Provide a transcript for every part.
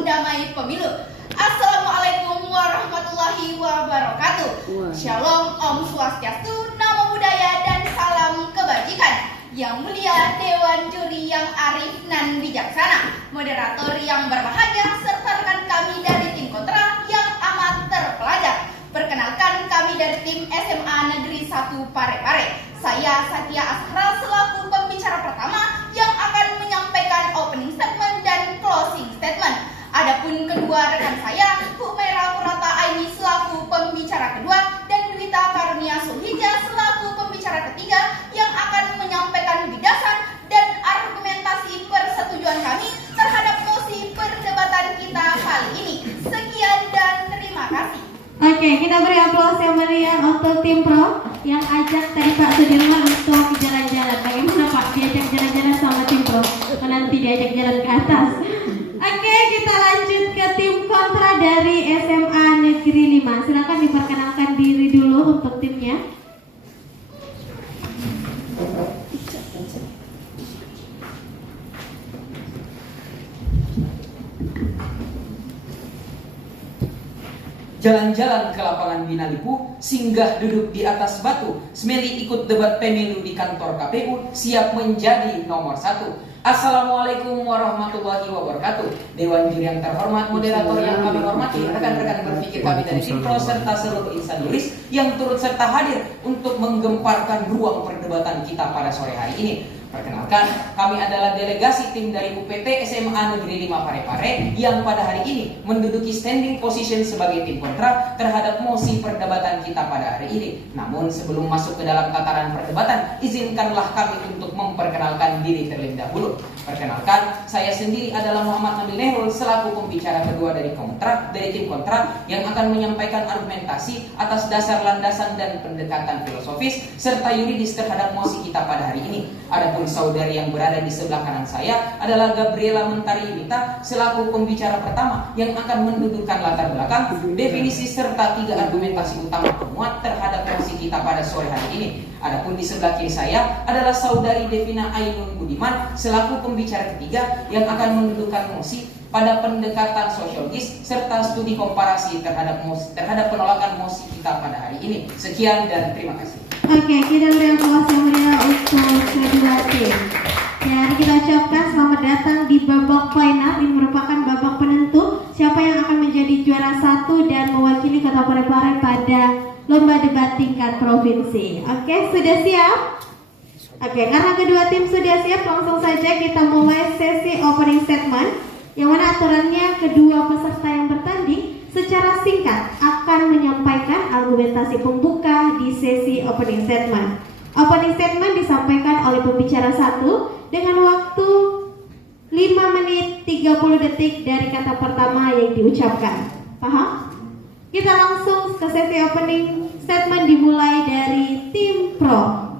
Salam damai pemilu. Assalamualaikum warahmatullahi wabarakatuh. Shalom, Om Swastiastu, Namo Buddhaya, dan salam kebajikan. Yang mulia Dewan Juri yang arif dan bijaksana, moderator yang berbahagia, serta rekan kami dari tim kontra yang amat terpelajar. Perkenalkan, kami dari tim SMA Negeri 1 Parepare. Saya Satya Asra selaku pembicara pertama yang akan menyampaikan opening statement dan closing statement. Adapun kedua rekan saya, Humaira Purata Aini selaku pembicara kedua dan Dwita Karunia Sulhija selaku pembicara ketiga yang akan menyampaikan bidasan dan argumentasi persetujuan kami terhadap mosi perdebatan kita kali ini. Sekian dan terima kasih. Oke, kita beri aplaus yang meriah untuk tim pro yang ajak tadi Pak Sudirman untuk jalan-jalan. Bagaimana Pak diajak jalan-jalan sama tim pro? Nanti diajak jalan ke atas. Oke, kita lanjut ke tim kontra dari SMA Negeri 5. Silakan diperkenalkan diri dulu untuk timnya. Jalan-jalan ke lapangan Bina Lipu, singgah duduk di atas batu, Smeli ikut debat pemilu di kantor KPU, siap menjadi nomor 1. Assalamualaikum warahmatullahi wabarakatuh. Dewan Juri yang terhormat, moderator yang kami hormati, rekan-rekan berpikir kami dari tim pro serta seluruh insan juris yang turut serta hadir untuk menggemparkan ruang perdebatan kita pada sore hari ini. Perkenalkan, kami adalah delegasi tim dari UPT SMA Negeri 5 Parepare yang pada hari ini menduduki standing position sebagai tim kontra terhadap mosi perdebatan kita pada hari ini. Namun sebelum masuk ke dalam tataran perdebatan, izinkanlah kami untuk memperkenalkan diri terlebih dahulu. Perkenalkan, saya sendiri adalah Muhammad Nabil Nehrul selaku pembicara kedua dari tim kontra yang akan menyampaikan argumentasi atas dasar landasan dan pendekatan filosofis serta yuridis terhadap mosi kita pada hari ini. Adapun saudari yang berada di sebelah kanan saya adalah Gabriela Mentari Yunita selaku pembicara pertama yang akan mendudukkan latar belakang, definisi serta 3 argumentasi utama pemuat terhadap mosi kita pada sore hari ini. Adapun di sebelah kiri saya adalah saudari Devina Ainun Budiman selaku pembicara ketiga yang akan mendudukkan mosi pada pendekatan sosiologis serta studi komparasi terhadap penolakan mosi kita pada hari ini. Sekian dan terima kasih. Oke, kita beri aplaus yang meriah untuk kedua tim. Dan kita ucapkan selamat datang di babak final. Ini merupakan babak penentu siapa yang akan menjadi juara 1 dan mewakili Kota Parepare pada lomba debat tingkat provinsi. Oke, sudah siap? Oke, karena kedua tim sudah siap, langsung saja kita mulai sesi opening statement. Yang mana aturannya kedua peserta yang bertanding secara singkat akan menyampaikan argumentasi pembuka di sesi opening statement. Opening statement disampaikan oleh pembicara 1 dengan waktu 5 menit 30 detik dari kata pertama yang diucapkan. Paham? Kita langsung ke sesi opening statement dimulai dari tim pro.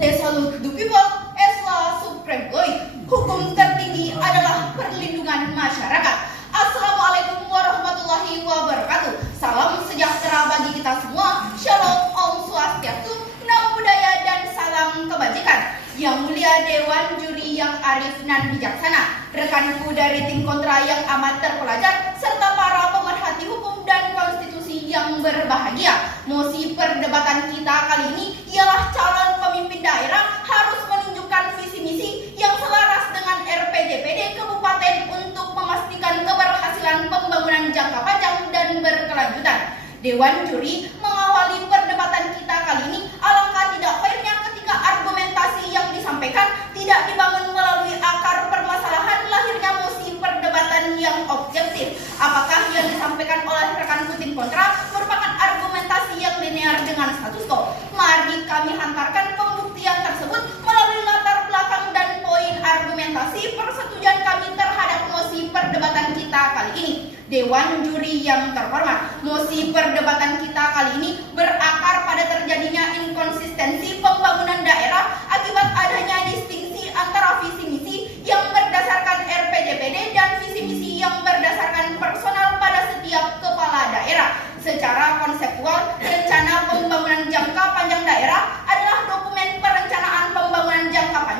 Let's salute the people as law supreme glory. Hukum tertinggi adalah perlindungan masyarakat. Assalamualaikum warahmatullahi wabarakatuh. Salam sejahtera bagi kita semua. Shalom, Om Swastiastu, Namo Buddhaya, dan salam kebajikan. Yang mulia Dewan Juri yang arif dan bijaksana, rekanku dari tim kontra yang amat terpelajar, serta para pemerhati hukum dan konstitusi yang berbahagia. Mosi perdebatan kita kali ini ialah calon pemimpin daerah harus menunjukkan visi misi yang selaras dengan RPJPD Kabupaten untuk memastikan keberhasilan pembangunan jangka panjang dan berkelanjutan. Dewan Juri mengawali perdebatan kita kali ini, alangkah tidak fairnya ketika argumentasi yang disampaikan tidak dibangun melalui akar permasalahan lahirnya mosi perdebatan yang objektif. Apakah yang disampaikan oleh rekan tim kontra merupakan argumentasi yang linear dengan status quo? Mari kami hantarkan pembuktian tersebut melalui latar belakang dan poin argumentasi persetujuan kami terhadap mosi perdebatan kita kali ini. Dewan Juri yang terhormat, mosi perdebatan kita kali ini berakar pada terjadinya inkonsistensi pembangunan daerah akibat adanya distingsi antara visi misi yang berdasarkan RPJPD dan visi misi yang berdasarkan personal pada setiap kepala daerah. Secara konseptual, rencana pembangunan jangka panjang daerah adalah dokumen perencanaan pembangunan jangka panjang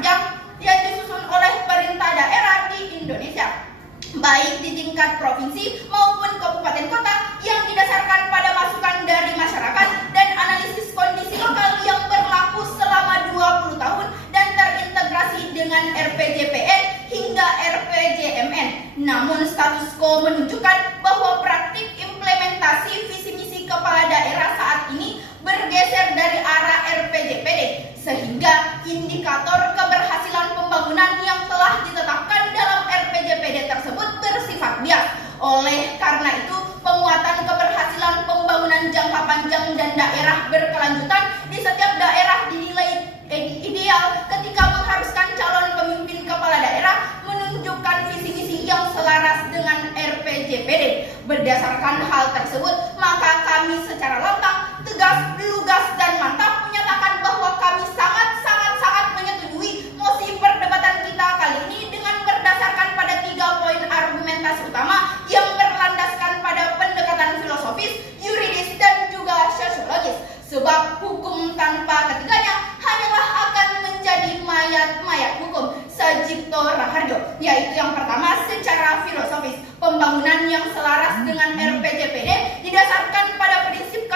Namun status quo menunjukkan bahwa praktik implementasi visi misi kepala daerah saat ini bergeser dari arah RPJPD, sehingga indikator keberhasilan pembangunan yang telah ditetapkan dalam RPJPD tersebut bersifat bias. Oleh karena itu, penguatan keberhasilan pembangunan jangka panjang dan daerah berkelanjutan di setiap daerah dinilai ideal ketika mengharuskan calon pemimpin kepala daerah menunjukkan visi misi yang selaras dengan RPJPD. Berdasarkan hal tersebut, maka kami secara lantang, tegas, lugas, dan mantap menyatakan bahwa kami sangat menyetujui mosi perdebatan kita kali ini dengan berdasarkan pada 3 poin argumentasi utama yang berlandaskan pada pendekatan filosofis, yuridis, dan juga sosiologis. Sebab hukum tanpa ketiganya hanyalah akan menjadi mayat hukum, Sajipto Raharjo. Yaitu yang pertama, secara filosofis, pembangunan yang selaras dengan RPJPD didasarkan pada prinsip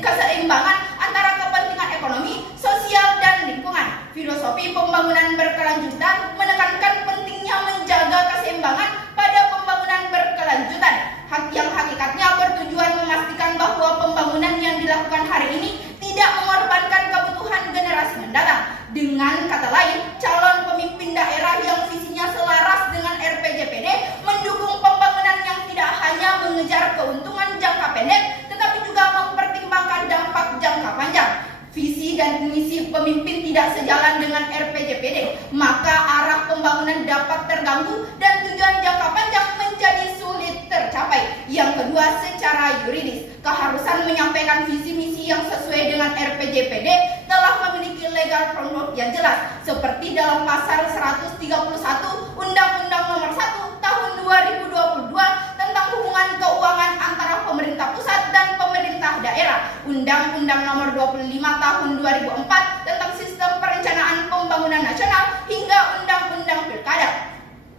keseimbangan antara kepentingan ekonomi, sosial, dan lingkungan. Filosofi pembangunan berkelanjutan menekankan pentingnya menjaga keseimbangan pada pembangunan berkelanjutan, yang hakikatnya bertujuan memastikan bahwa pembangunan yang dilakukan hari ini tidak mengorbankan kebutuhan generasi mendatang. Dengan kata lain, calon pemimpin daerah yang visinya selaras dengan RPJPD mendukung pembangunan yang tidak hanya mengejar keuntungan jangka pendek, tetapi juga mempertimbangkan dampak jangka panjang. Visi dan misi pemimpin tidak sejalan dengan RPJPD, maka arah pembangunan dapat terganggu dan tujuan jangka panjang menjadi sulit tercapai. Yang kedua, secara yuridis, keharusan menyampaikan visi misi yang sesuai dengan RPJPD telah memiliki legal framework yang jelas, seperti dalam pasal 131 Undang-Undang Nomor 1 Tahun 2022 tentang hubungan keuangan antara pemerintah pusat dan pemerintah daerah, Undang-Undang Nomor 25 Tahun 2004 tentang Sistem Perencanaan Pembangunan Nasional, hingga Undang-Undang Pilkada.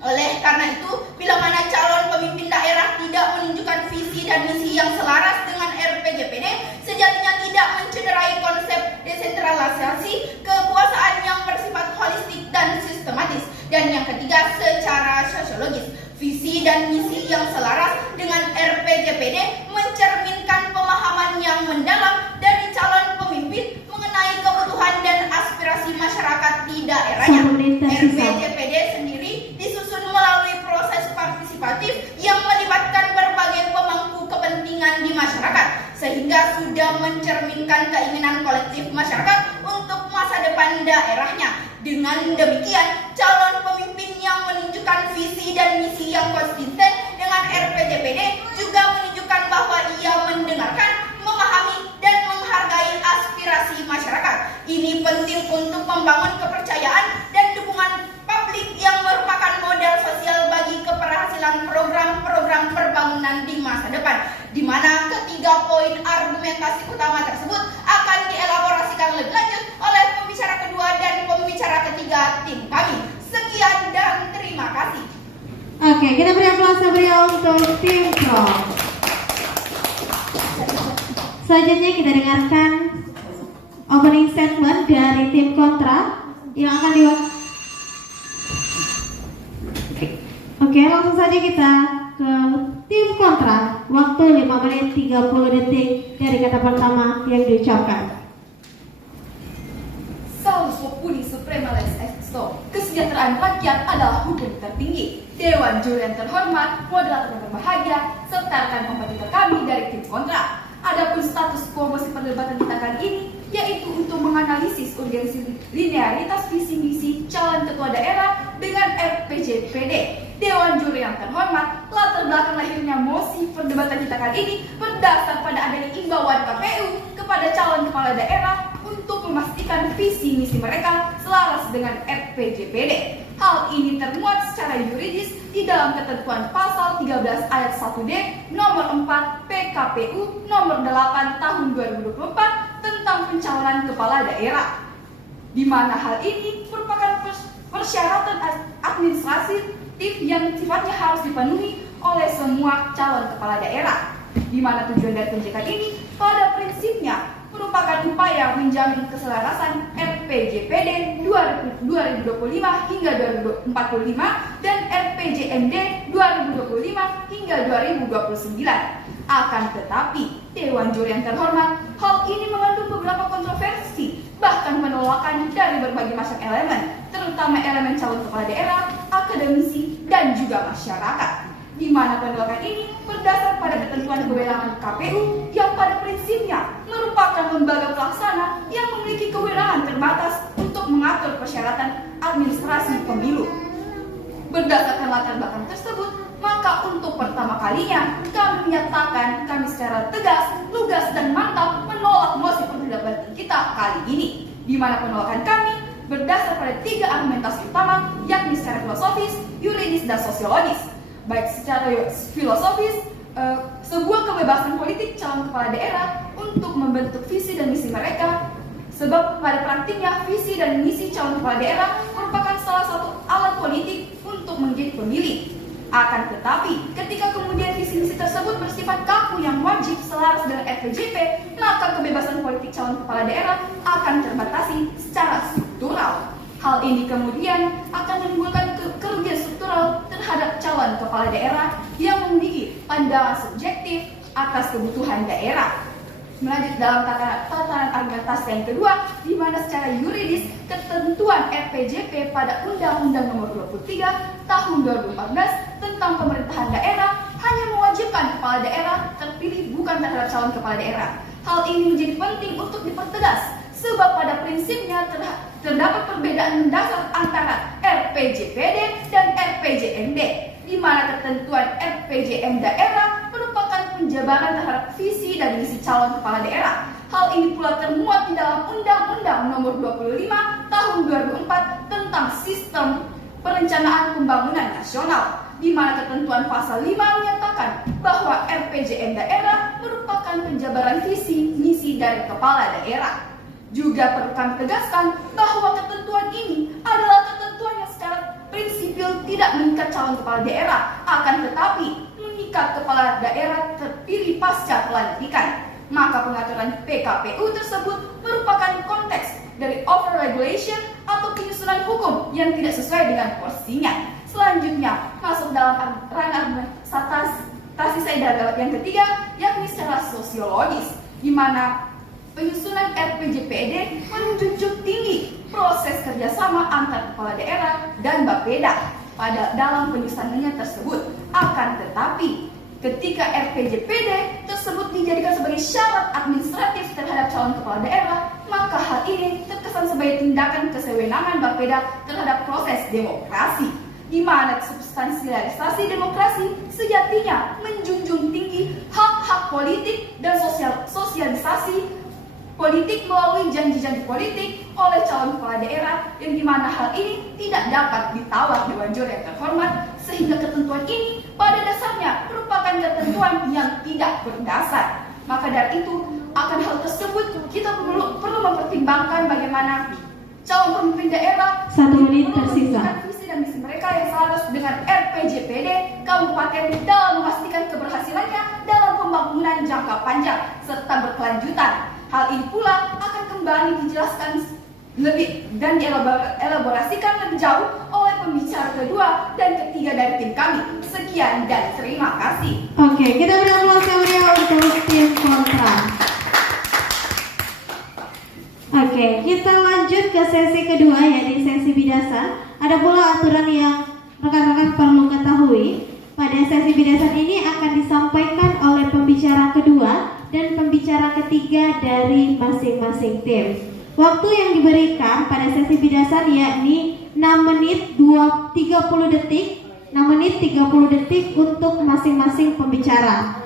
Oleh karena itu, bila mana calon pemimpin daerah tidak menunjukkan visi dan misi yang selaras dengan RPJPD, sejatinya tidak mencederai konsep desentralisasi kekuasaan yang bersifat holistik dan sistematis. Dan yang ketiga, secara sosiologis, visi dan misi yang selaras dengan RPJPD mencerminkan pemahaman yang mendalam dari calon pemimpin mengenai kebutuhan dan aspirasi masyarakat di daerahnya. RPJPD sendiri disusun melalui proses partisipatif yang melibatkan berbagai pemangku kepentingan di masyarakat, sehingga sudah mencerminkan keinginan kolektif masyarakat untuk masa depan daerahnya. Dengan demikian, calon pemimpin yang menunjukkan visi dan misi yang konsisten dengan RPJPD juga menunjukkan bahwa ia mendengarkan, memahami, dan menghargai aspirasi masyarakat. Ini penting untuk membangun kepercayaan dan dukungan publik yang merupakan modal sosial bagi keberhasilan program-program pembangunan di masa depan, di mana ketiga poin argumentasi utama tersebut akan dielaborasikan lebih lanjut oleh pembicara kedua dan pembicara ketiga tim kami. Sekian dan terima kasih. Oke, kita beri aplaus meriah untuk tim Pro. Selanjutnya kita dengarkan opening statement dari tim kontra yang akan Oke, langsung saja kita ke tim kontra. Waktu 5 menit 30 detik dari kata pertama yang diucapkan. Salus populi suprema lex exto. Kesejahteraan rakyat adalah hukum tertinggi. Dewan juri yang terhormat, moderator yang berbahagia, serta rekan kompetitor kami dari tim kontra. Adapun status quo mosi perdebatan kita kali ini, yaitu untuk menganalisis urgensi linearitas visi misi calon ketua daerah dengan RPJPD. Dewan juri yang terhormat, latar belakang lahirnya mosi perdebatan kita kali ini berdasar pada adanya imbauan KPU kepada calon kepala daerah untuk memastikan visi misi mereka selaras dengan RPJPD. Hal ini termuat secara yuridis di dalam ketentuan pasal 13 ayat 1D nomor 4 PKPU nomor 8 tahun 2024 tentang pencalonan kepala daerah, di mana hal ini merupakan persyaratan administratif yang sifatnya harus dipenuhi oleh semua calon kepala daerah, di mana tujuan dari kebijakan ini pada prinsipnya merupakan upaya menjamin keselarasan RPJPD 2023 2025 hingga 2045 dan RPJMD 2025 hingga 2029. Akan tetapi, Dewan Juri yang terhormat, hal ini mengandung beberapa kontroversi, bahkan penolakan dari berbagai macam elemen, terutama elemen calon kepala daerah, akademisi, dan juga masyarakat. Di mana penolakan ini berdasar pada ketentuan kewenangan KPU yang pada prinsipnya merupakan lembaga pelaksana yang memiliki kewenangan terbatas untuk mengatur persyaratan administrasi pemilu. Berdasarkan latar belakang tersebut, maka untuk pertama kalinya kami menyatakan kami secara tegas, lugas, dan mantap menolak mosi pertindaklanjuti kita kali ini, di mana penolakan kami berdasar pada 3 argumentasi utama, yakni secara filosofis, yuridis, dan sosiologis. Baik secara filosofis, sebuah kebebasan politik calon kepala daerah untuk membentuk visi dan misi mereka, sebab pada praktiknya visi dan misi calon kepala daerah merupakan salah satu alat politik untuk menjadi pemilih. Akan tetapi, ketika kemudian visi misi tersebut bersifat kaku yang wajib selaras dengan RPJP, maka kebebasan politik calon kepala daerah akan terbatasi secara struktural. Hal ini kemudian akan menimbulkan kerugian struktural terhadap calon kepala daerah yang memiliki pandangan subjektif atas kebutuhan daerah. Melanjut dalam tataran argumentasi yang kedua, di mana secara yuridis ketentuan RPJP pada Undang-Undang Nomor 23 Tahun 2014 tentang pemerintahan daerah hanya mewajibkan kepala daerah terpilih bukan terhadap calon kepala daerah. Hal ini menjadi penting untuk dipertegas, sebab pada prinsipnya terdapat perbedaan mendasar antara RPJPD dan RPJMD, di mana ketentuan RPJM daerah merupakan penjabaran terhadap visi dan misi calon kepala daerah. Hal ini pula termuat di dalam Undang-Undang Nomor 25 Tahun 2004 tentang Sistem Perencanaan Pembangunan Nasional, di mana ketentuan pasal 5 menyatakan bahwa RPJM daerah merupakan penjabaran visi misi dari kepala daerah. Juga perlu kami tegaskan bahwa ketentuan ini adalah ketentuan yang secara prinsipil tidak mengikat calon kepala daerah, akan tetapi mengikat kepala daerah terpilih pasca pelantikan. Maka pengaturan PKPU tersebut merupakan konteks dari overregulation atau penyusunan hukum yang tidak sesuai dengan porsinya. Selanjutnya masuk dalam ranah argumentasi saya yang ketiga, yakni secara sosiologis, di mana penyusunan RPJPD menjunjung tinggi proses kerjasama antar kepala daerah dan Bapeda pada dalam penyusunannya tersebut. Akan tetapi, ketika RPJPD tersebut dijadikan sebagai syarat administratif terhadap calon kepala daerah, maka hal ini terkesan sebagai tindakan kesewenangan Bapeda terhadap proses demokrasi, di mana substansialisasi demokrasi sejatinya menjunjung tinggi hak-hak politik dan sosialisasi politik melalui janji-janji politik oleh calon kepala daerah, yang dimana hal ini tidak dapat ditawar Dewan Juri yang terhormat, sehingga ketentuan ini pada dasarnya merupakan ketentuan yang tidak berdasar. Maka dari itu, akan hal tersebut kita perlu mempertimbangkan bagaimana calon pemimpin daerah 1 menit tersisa. Visi dan misi mereka yang selaras dengan RPJPD kabupaten dalam memastikan keberhasilannya dalam pembangunan jangka panjang serta berkelanjutan. Hal ini pula akan kembali dijelaskan lebih dan dielaborasikan lebih jauh oleh pembicara kedua dan ketiga dari tim kami. Sekian dan terima kasih. Oke, kita beri aplaus yang meriah untuk tim kontra. Oke, kita lanjut ke sesi kedua, yaitu sesi bidasan. Ada pula aturan yang rekan-rekan perlu ketahui. Pada sesi bidasan ini akan disampaikan oleh pembicara kedua dan pembicara ketiga dari masing-masing tim. Waktu yang diberikan pada sesi bidasan yakni 6 menit 30 detik, 6 menit 30 detik untuk masing-masing pembicara.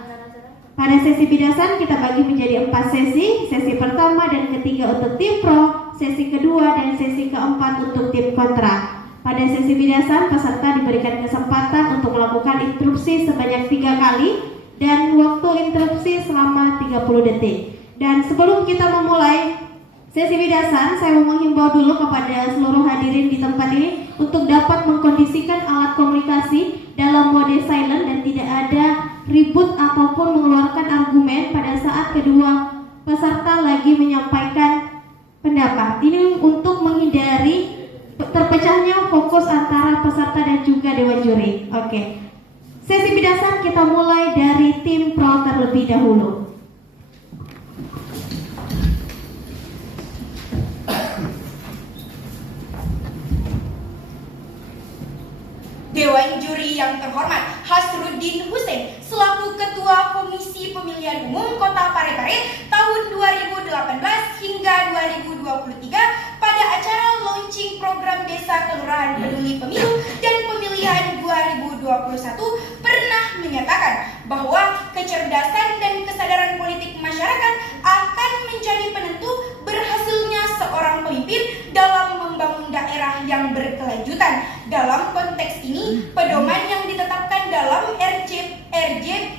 Pada sesi bidasan kita bagi menjadi 4 sesi. Sesi pertama dan ketiga untuk tim pro, sesi kedua dan sesi keempat untuk tim kontra. Pada sesi bidasan peserta diberikan kesempatan untuk melakukan interupsi sebanyak 3 kali dan waktu interupsi selama 30 detik. Dan sebelum kita memulai sesi bidasan, saya mau menghimbau dulu kepada seluruh hadirin di tempat ini untuk dapat mengkondisikan alat komunikasi dalam mode silent dan tidak ada ribut ataupun mengeluarkan argumen pada saat kedua peserta lagi menyampaikan pendapat. Ini untuk menghindari Setelahnya fokus antara peserta dan juga dewan juri. Oke. Sesi bidasan kita mulai dari tim pro terlebih dahulu. Dewan Juri yang terhormat Hasruddin Hussein selaku Ketua Komisi Pemilihan Umum Kota Parepare tahun 2018 hingga 2023 pada acara launching program Desa Kelurahan Peduli Pemilu dan Pemilihan 2021 pernah menyatakan bahwa kecerdasan dan kesadaran politik masyarakat akan menjadi penentu berhasilnya seorang pemimpin dalam membangun daerah yang berkelanjutan. Dalam konteks ini, pedoman yang ditetapkan dalam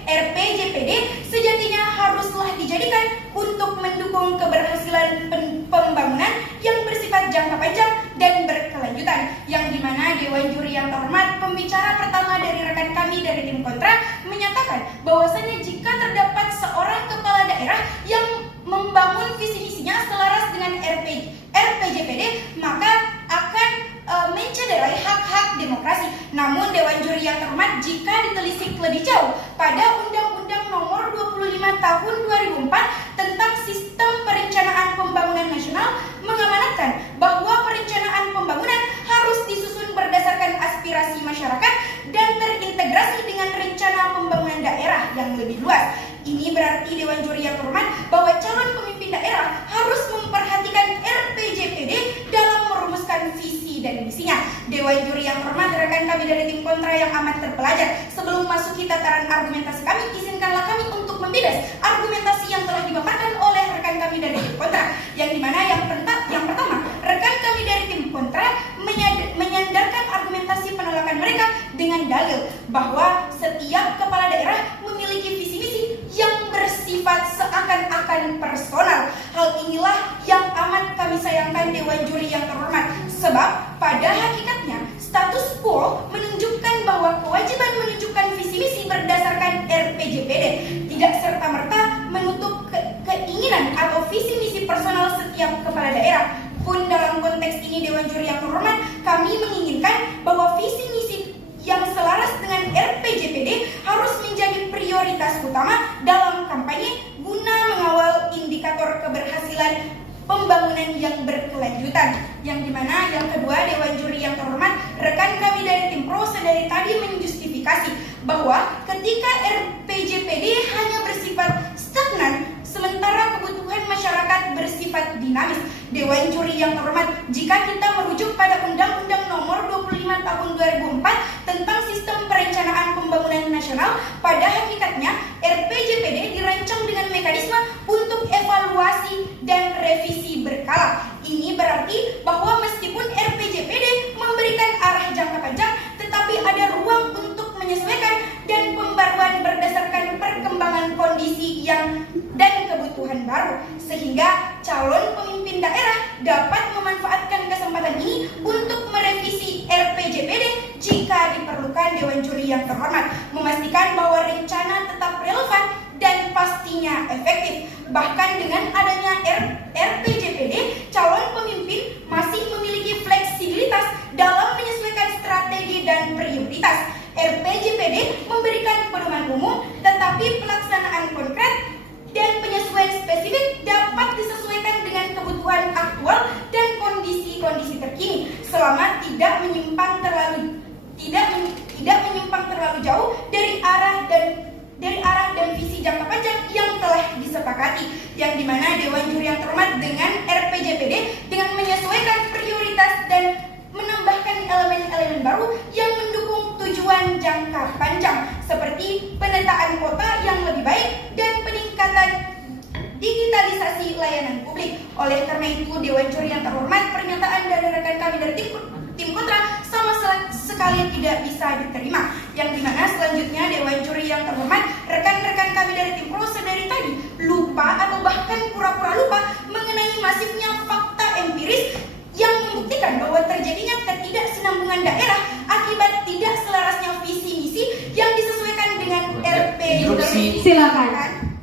RPJPD sejatinya haruslah dijadikan untuk mendukung keberhasilan pembangunan yang bersifat jangka panjang dan berkelanjutan. Yang dimana Dewan Juri yang terhormat, pembicara pertama dari rekan kami dari tim kontra menyatakan bahwasannya jika terdapat seorang kepala daerah yang membangun visi misinya selaras dengan RPJPD, maka akan mencederai hak-hak demokrasi. Namun Dewan Juri yang terhormat, jika ditelisik lebih jauh pada Undang-Undang Nomor 25 Tahun 2004 tentang Sistem Perencanaan Pembangunan Nasional mengamanatkan bahwa perencanaan pembangunan harus disusun berdasarkan aspirasi masyarakat dan terintegrasi dengan rencana pembangunan daerah yang lebih luas. Ini berarti Dewan Juri yang terhormat bahwa calon pemimpin daerah harus memperhatikan RPJPD dalam merumuskan visi dan misinya. Dewan Juri yang terhormat, rekan kami dari tim kontra yang amat terpelajar, sebelum masuki tataran argumentasi kami, izinkanlah kami untuk membidas argumentasi yang telah dipaparkan oleh rekan kami dari tim kontra. Yang dimana yang pertama, rekan kami dari tim kontra menyandarkan argumentasi penolakan mereka dengan dalil bahwa setiap kepala daerah memiliki visi misi yang bersifat seakan-akan personal. Hal inilah yang amat kami sayangkan Dewan Juri yang terhormat, sebab pada hakikatnya status quo menunjukkan bahwa kewajiban menunjukkan visi misi berdasarkan RPJPD tidak serta-merta menutup keinginan atau visi misi personal setiap kepala daerah. Pun dalam konteks ini Dewan Juri yang terhormat, kami menginginkan bahwa visi misi yang selaras dengan RPJPD harus menjadi prioritas utama dalam kampanye guna mengawal indikator keberhasilan pembangunan yang berkelanjutan. Yang dimana yang kedua, Dewan Juri yang terhormat, rekan kami dari tim pro sedari tadi menjustifikasi bahwa ketika RPJPD hanya bersifat stagnan sementara kebutuhan masyarakat bersifat dinamis. Dewan Juri yang terhormat, jika kita merujuk pada Undang-Undang Nomor 25 Tahun 2004 tentang Sistem Perencanaan Pembangunan Nasional, pada hakikatnya RPJPD dirancang dengan mekanisme untuk evaluasi dan revisi berkala. Ini berarti bahwa meskipun RPJPD memberikan arah jangka panjang, tetapi ada ruang untuk menyesuaikan dan pembaruan berdasarkan perkembangan kondisi dan kebutuhan baru, sehingga calon pemimpin daerah dapat memanfaatkan kesempatan ini untuk merevisi RPJPD jika diperlukan. Dewan Juri yang terhormat memastikan bahwa rencana tetap relevan dan pastinya efektif. Bahkan dengan adanya RPJPD, calon pemimpin masih memiliki fleksibilitas dalam menyesuaikan strategi dan prioritas. RPJPD memberikan pedoman umum, tetapi pelaksanaan konkret dan penyesuaian spesifik dapat disesuaikan dengan kebutuhan aktual dan kondisi-kondisi terkini, selama tidak menyimpang terlalu jauh dari arah dan visi jangka panjang yang telah disepakati. Yang dimana Dewan Juri yang terhormat, dengan RPJPD dengan menyesuaikan prioritas dan menambahkan elemen-elemen baru yang mendukung tujuan jangka panjang seperti penataan kota yang lebih baik dan peningkatan digitalisasi layanan publik. Oleh karena itu, Dewan Juri yang terhormat, pernyataan dari rekan kami dari tim kontra sama sekali tidak bisa diterima. Yang dimana selanjutnya Dewan Juri yang terhormat, rekan-rekan kami dari tim pro sedari tadi lupa atau bahkan pura-pura lupa mengenai masifnya fakta empiris yang membuktikan bahwa terjadinya ketidaksinambungan daerah akibat tidak selarasnya visi misi yang disesuaikan dengan RPJPD. Silakan.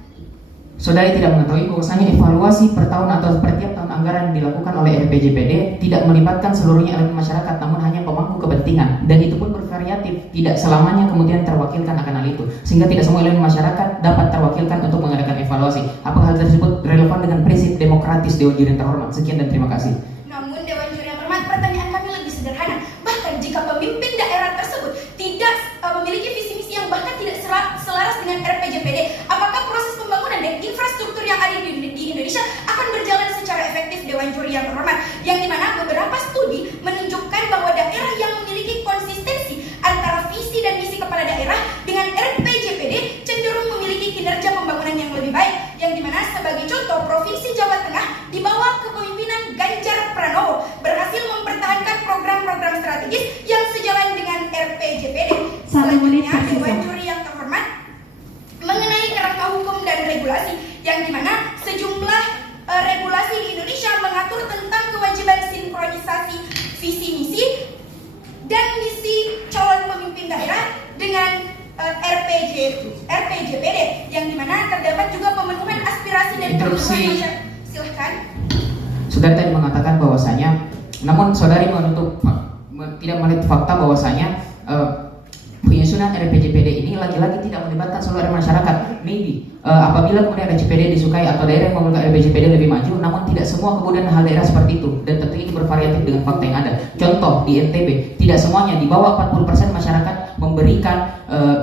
Saudari tidak mengetahui bahwasanya evaluasi per tahun atau per tiap tahun anggaran yang dilakukan oleh RPJPD tidak melibatkan seluruhnya elemen masyarakat, namun hanya pemangku kepentingan, dan itu pun bervariatif, tidak selamanya kemudian terwakilkan akan hal itu, sehingga tidak semua elemen masyarakat dapat terwakilkan untuk mengadakan evaluasi. Apakah hal tersebut relevan dengan prinsip demokratis Dewan Juri yang terhormat? Sekian dan terima kasih. Namun Dewan Juri yang terhormat, pertanyaan kami lebih sederhana. Bahkan jika pemimpin daerah tersebut tidak memiliki visi misi yang bahkan tidak selaras dengan RPJPD, apakah proses pembangunan dan infrastruktur yang ada di Indonesia akan berjalan secara efektif? Dewan Juri yang terhormat, yang dimana beberapa studi menunjukkan bahwa daerah yang memiliki konsistensi antara visi dan misi kepala daerah dengan RPJPD cenderung memiliki kinerja pembangunan yang lebih baik, yang dimana sebagai contoh Provinsi Jawa Tengah di bawah kepemimpinan Ganjar Pranowo berhasil mempertahankan program-program strategis yang sejalan dengan RPJPD. Selanjutnya, Dewan Juri yang terhormat, mengenai kerangka hukum dan regulasi, yang dimana sejumlah regulasi di Indonesia mengatur tentang kewajiban sinkronisasi visi misi dan misi calon pemimpin daerah dengan RPJPD, yang dimana terdapat juga pemenuhan aspirasi dan kebutuhan masyarakat. Silahkan. Saudari tadi mengatakan bahwasanya, namun saudari tidak melihat fakta bahwasanya penyusunan RPJPD ini lagi-lagi tidak melibatkan seluruh masyarakat. Maybe apabila kemudian RPJPD disukai atau daerah yang memiliki RPJPD lebih maju, namun tidak semua kemudian hal daerah seperti itu, dan tentu itu bervariatif dengan fakta yang ada. Contoh di NTB, tidak semuanya, di bawah 40% masyarakat memberikan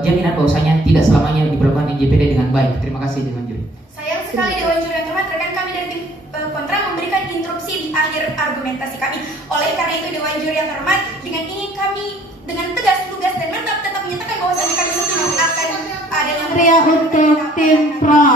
jaminan bahwasanya tidak selamanya diperlakukan RPJPD dengan baik. Terima kasih Dewan Juri. Sayang sekali Dewan Juri yang terhormat, rekan kami dari tim kontra memberikan interupsi di akhir argumentasi kami. Oleh karena itu Dewan Juri yang terhormat, dengan ini kami dengan tegas, lugas dan mantap tetap menyatakan bahwasanya kami setuju akan adanya Ria untuk tim pro.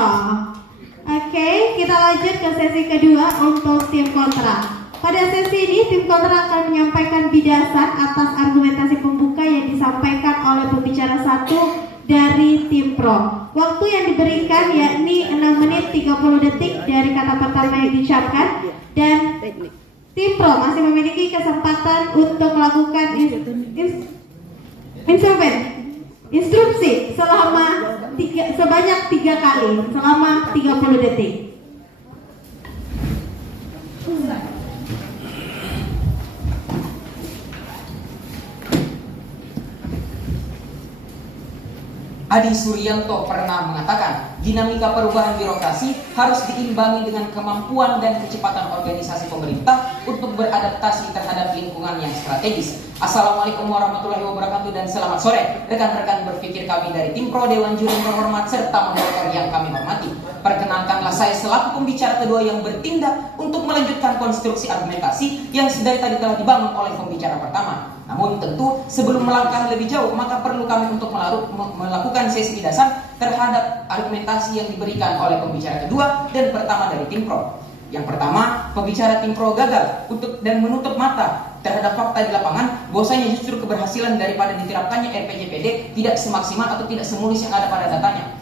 Oke, kita lanjut ke sesi kedua untuk tim kontra. Pada sesi ini tim kontra akan menyampaikan bidasan atas argumentasi pembuka yang disampaikan oleh pembicara satu dari tim pro. Waktu yang diberikan yakni 6 menit 30 detik dari kata pertama yang diucapkan, dan tim pro masih memiliki kesempatan untuk melakukan instruksi sebanyak 3 kali selama 30 detik. Adi Suryanto pernah mengatakan, dinamika perubahan birokrasi harus diimbangi dengan kemampuan dan kecepatan organisasi pemerintah untuk beradaptasi terhadap lingkungan yang strategis. Assalamualaikum warahmatullahi wabarakatuh dan selamat sore rekan-rekan berpikir kami dari tim pro Dewan Juri yang terhormat serta moderator yang kami hormati. Perkenankanlah saya selaku pembicara kedua yang bertindak untuk melanjutkan konstruksi argumentasi yang sedari tadi telah dibangun oleh pembicara pertama. Namun tentu sebelum melangkah lebih jauh, maka perlu kami untuk melakukan sesi bidasan terhadap argumentasi yang diberikan oleh pembicara kedua dan pertama dari tim pro. Yang pertama, pembicara tim pro gagal dan menutup mata terhadap fakta di lapangan bahwasanya justru keberhasilan daripada diterapkannya RPJPD tidak semaksimal atau tidak semulus yang ada pada datanya.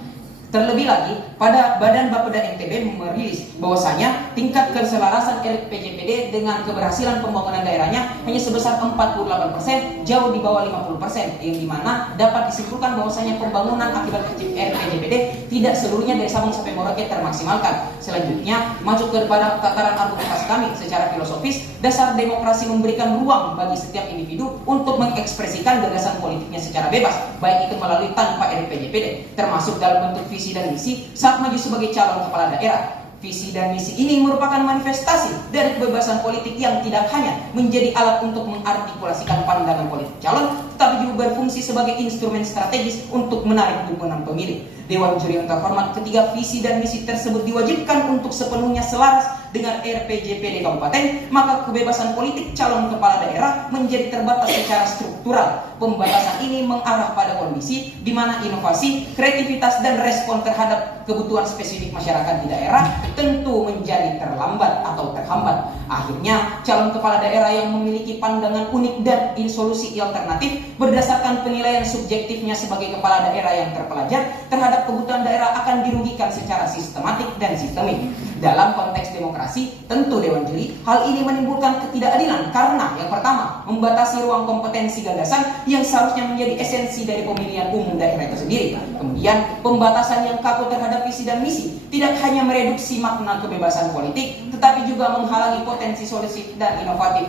Terlebih lagi, pada Badan Bapeda NTB merilis bahwasanya tingkat keselarasan RPJPD dengan keberhasilan pembangunan daerahnya hanya sebesar 48%, jauh di bawah 50%, yang dimana dapat disimpulkan bahwasanya pembangunan akibat RPJPD tidak seluruhnya dari Sabang sampai Merauke termaksimalkan. Selanjutnya, masuk kepada tataran argumentasi kami secara filosofis, dasar demokrasi memberikan ruang bagi setiap individu untuk mengekspresikan gagasan politiknya secara bebas, baik itu melalui tanpa RPJPD, termasuk dalam bentuk visi dan misi saat maju sebagai calon kepala daerah. Visi dan misi ini merupakan manifestasi dari kebebasan politik yang tidak hanya menjadi alat untuk mengartikulasikan pandangan politik calon, tetapi juga berfungsi sebagai instrumen strategis untuk menarik dukungan pemilih. Dewan Juri yang terhormat, ketiga visi dan misi tersebut diwajibkan untuk sepenuhnya selaras dengan RPJPD kabupaten, maka kebebasan politik calon kepala daerah menjadi terbatas secara struktural. Pembatasan ini mengarah pada kondisi di mana inovasi, kreativitas, dan respon terhadap kebutuhan spesifik masyarakat di daerah tentu menjadi terlambat atau terhambat. Akhirnya, calon kepala daerah yang memiliki pandangan unik dan solusi alternatif berdasarkan penilaian subjektifnya sebagai kepala daerah yang terpelajar terhadap kebutuhan daerah akan dirugikan secara sistematik dan sistemik. Dalam konteks demokrasi, tentu Dewan Juri, hal ini menimbulkan ketidakadilan karena yang pertama, membatasi ruang kompetensi gagasan yang seharusnya menjadi esensi dari pemilihan umum daerah itu sendiri. Kemudian, pembatasan yang kaku terhadap visi dan misi tidak hanya mereduksi makna kebebasan politik, tetapi juga menghalangi potensi solusi dan inovatif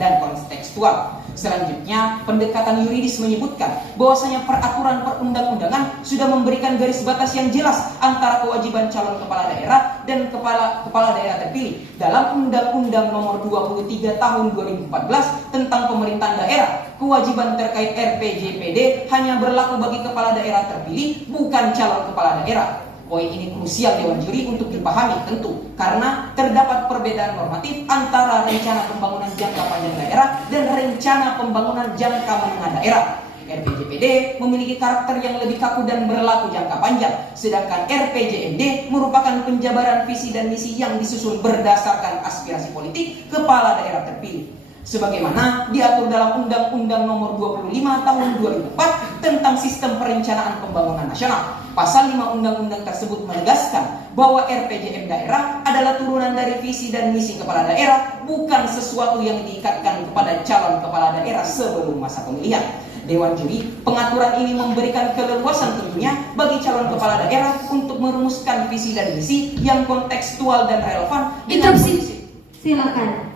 dan kontekstual. Selanjutnya, pendekatan yuridis menyebutkan bahwasanya peraturan perundang-undangan sudah memberikan garis batas yang jelas antara kewajiban calon kepala daerah dan kepala daerah terpilih dalam Undang-Undang Nomor 23 Tahun 2014 tentang pemerintahan daerah. Kewajiban terkait RPJPD hanya berlaku bagi kepala daerah terpilih, bukan calon kepala daerah. Poin ini krusial Dewan Juri untuk dipahami tentu karena terdapat perbedaan normatif antara rencana pembangunan jangka panjang daerah dan rencana pembangunan jangka menengah daerah. RPJPD memiliki karakter yang lebih kaku dan berlaku jangka panjang, sedangkan RPJMD merupakan penjabaran visi dan misi yang disusun berdasarkan aspirasi politik kepala daerah terpilih. Sebagaimana diatur dalam Undang-Undang Nomor 25 Tahun 2004 tentang Sistem Perencanaan Pembangunan Nasional. Pasal 5 undang-undang tersebut menegaskan bahwa RPJM daerah adalah turunan dari visi dan misi kepala daerah, bukan sesuatu yang diikatkan kepada calon kepala daerah sebelum masa pemilihan. Dewan Juri, pengaturan ini memberikan keleluasan tentunya bagi calon kepala daerah untuk merumuskan visi dan misi yang kontekstual dan relevan. Interupsi. Silakan.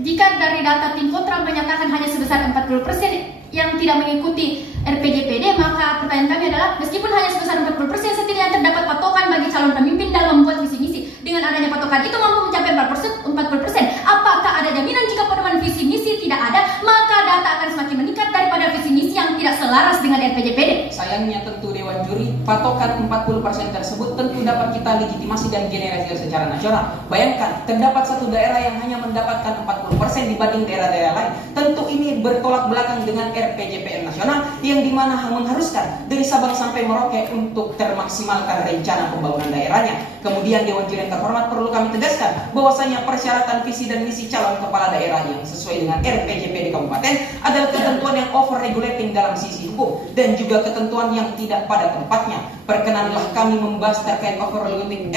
Jika dari data tim kontra menyatakan hanya sebesar 40% yang tidak mengikuti RPJPD, maka pertanyaan kami adalah meskipun hanya sebesar 40%, setidaknya terdapat patokan bagi calon pemimpin dalam membuat visi misi. Dengan adanya patokan itu mampu mencapai 40%. Apakah ada jaminan jika pedoman visi misi tidak ada, maka data akan semakin meningkat daripada visi misi yang tidak selaras dengan RPJPD? Sayangnya tentu Dewan Juri, patokan 40% tersebut tentu dapat kita legitimasi dan generalisir secara nasional. Bayangkan, terdapat satu daerah yang hanya mendapatkan 40% dibanding daerah-daerah lain. Tentu ini bertolak belakang dengan RPJPN nasional yang dimana mengharuskan dari Sabang sampai Merauke untuk termaksimalkan rencana pembangunan daerahnya. Kemudian Dewan Juri yang terhormat, perlu kami tegaskan bahwasanya persyaratan visi dan misi calon kepala daerah yang sesuai dengan RPJPD kabupaten adalah ketentuan yang over regulating dalam sisi hukum dan juga ketentuan yang tidak pada tempatnya. Perkenanlah kami membahas terkait over regulating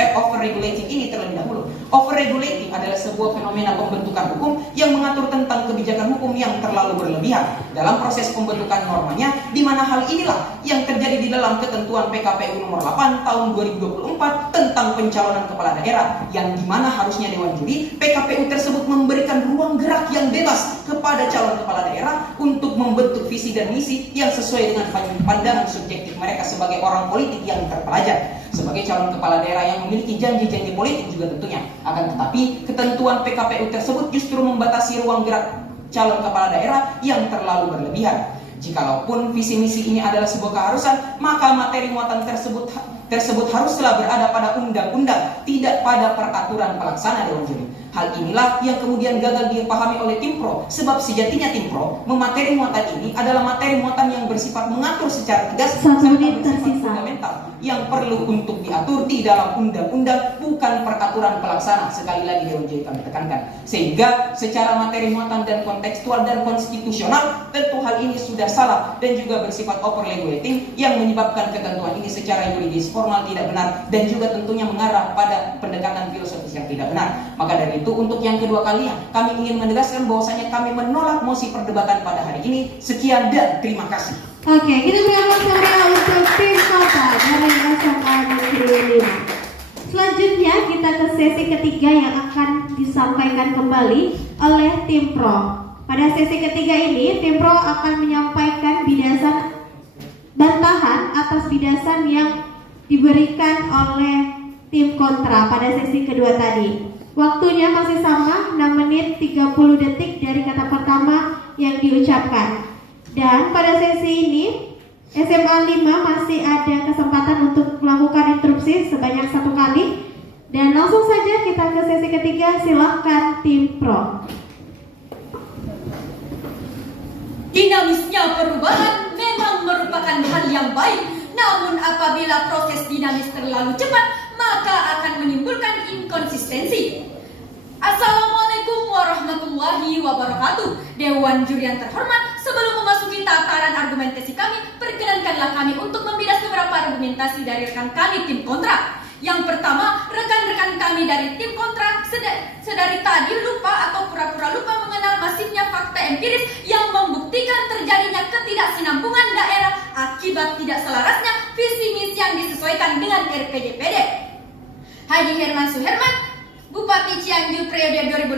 ini terlebih dahulu. Over regulating adalah sebuah fenomena pembentukan hukum yang mengatur tentang kebijakan hukum yang terlalu berlebihan dalam proses pembentukan normanya, di mana hal inilah yang terjadi di dalam ketentuan PKPU nomor 8 tahun 2024 tentang pencalonan kepala daerah, yang dimana harusnya Dewan Juri PKPU tersebut memberikan ruang gerak yang bebas kepada calon kepala daerah untuk membentuk visi dan misi yang sesuai dengan pandangan subjektif mereka sebagai orang politik yang terpelajar, sebagai calon kepala daerah yang memiliki janji-janji politik juga tentunya. Akan tetapi ketentuan PKPU tersebut justru membatasi ruang gerak calon kepala daerah yang terlalu berlebihan. Jikalaupun visi misi ini adalah sebuah keharusan, maka materi muatan tersebut haruslah berada pada undang-undang, tidak pada peraturan pelaksana Dewan Juri. Hal inilah yang kemudian gagal dipahami oleh tim pro, sebab sejatinya tim pro memateri muatan ini adalah materi muatan yang bersifat mengatur secara tegas serta bersifat fundamental yang perlu untuk diatur di dalam undang-undang, bukan peraturan pelaksana. Sekali lagi Dewan Juri kami tekankan, sehingga secara materi muatan dan kontekstual dan konstitusional tentu hal ini sudah salah dan juga bersifat over regulating yang menyebabkan ketentuan ini secara yuridis formal tidak benar dan juga tentunya mengarah pada pendekatan filosofis yang tidak benar. Maka dari itu, untuk yang kedua kalinya kami ingin menegaskan bahwasanya kami menolak mosi perdebatan pada hari ini. Sekian dan terima kasih. Oke, kita berikan suara untuk tim kota dari SMA Negeri 5. Selanjutnya kita ke sesi ketiga yang akan disampaikan kembali oleh tim pro. Pada sesi ketiga ini, tim pro akan menyampaikan bidasan bantahan atas bidasan yang diberikan oleh tim kontra pada sesi kedua tadi. Waktunya masih sama, 6 menit 30 detik dari kata pertama yang diucapkan. Dan pada sesi ini SMA 5 masih ada kesempatan untuk melakukan interupsi sebanyak 1 kali. Dan langsung saja kita ke sesi ketiga, silahkan tim pro. Dinamisnya perubahan memang merupakan hal yang baik, namun apabila proses dinamis terlalu cepat, maka akan menimbulkan inkonsistensi. Assalamualaikum warahmatullahi wabarakatuh. Dewan Juri yang terhormat, sebelum memasuki tataran argumentasi kami, perkenankanlah kami untuk membidas beberapa argumentasi dari rekan kami tim kontra. Yang pertama, rekan-rekan kami dari tim kontra sedari tadi lupa atau pura-pura lupa mengenal empiris yang membuktikan terjadinya ketidaksinambungan daerah akibat tidak selarasnya visi misi yang disesuaikan dengan RPJPD. Haji Herman Suherman, Bupati Cianjur periode 2016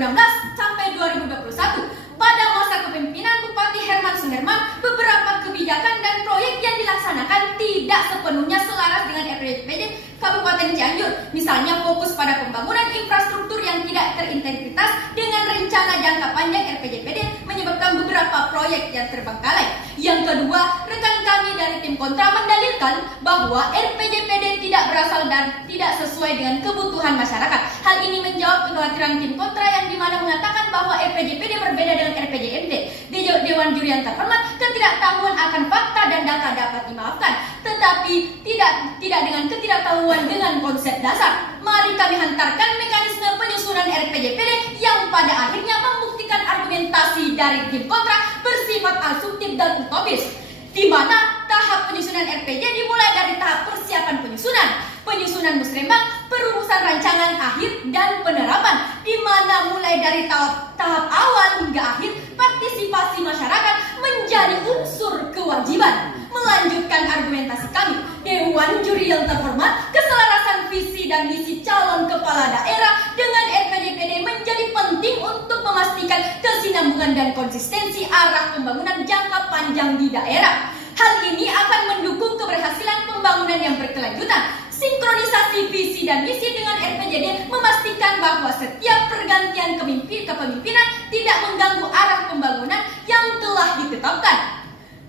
sampai 2021. Pada masa kepemimpinan Bupati Herman Suherman, beberapa kebijakan dan proyek yang dilaksanakan tidak sepenuhnya selaras dengan RPJPD Kabupaten Cianjur. Misalnya fokus pada pembangunan infrastruktur yang tidak terintegritas dengan rencana jangka panjang RPJPD menyebabkan beberapa proyek yang terbengkalai. Yang kedua, rekan kami dari tim kontra mendalilkan bahwa RPJPD tidak berasal dan tidak sesuai dengan kebutuhan masyarakat. Hal ini menjawab kekhawatiran tim kontra yang dimana mengatakan bahwa RPJPD berbeda dengan RPJMD. Di Dewan Juri yang terhormat, ketidaktahuan akan fakta dan data dapat dimaafkan, tetapi tidak dengan ketidaktahuan dengan konsep dasar. Mari kami hantarkan mekanisme penyusunan RPJPD yang pada akhirnya membuktikan argumentasi dari tim kontra bersifat asumtif dan utopis, di mana tahap penyusunan RPJ dimulai dari tahap persiapan penyusunan musrembang, perumusan rancangan akhir dan penerapan, di mana mulai dari tahap awal hingga akhir partisipasi masyarakat menjadi unsur kewajiban. Melanjutkan argumentasi kami, Dewan Juri yang terhormat, keselarasan visi dan misi calon kepala daerah dengan RPJPD menjadi penting untuk memastikan kesinambungan dan konsistensi arah pembangunan jangka panjang di daerah. Hal ini akan mendukung keberhasilan pembangunan yang berkelanjutan. Sinkronisasi visi dan misi dengan RPJD memastikan bahwa setiap pergantian kepemimpinan tidak mengganggu arah pembangunan yang telah ditetapkan.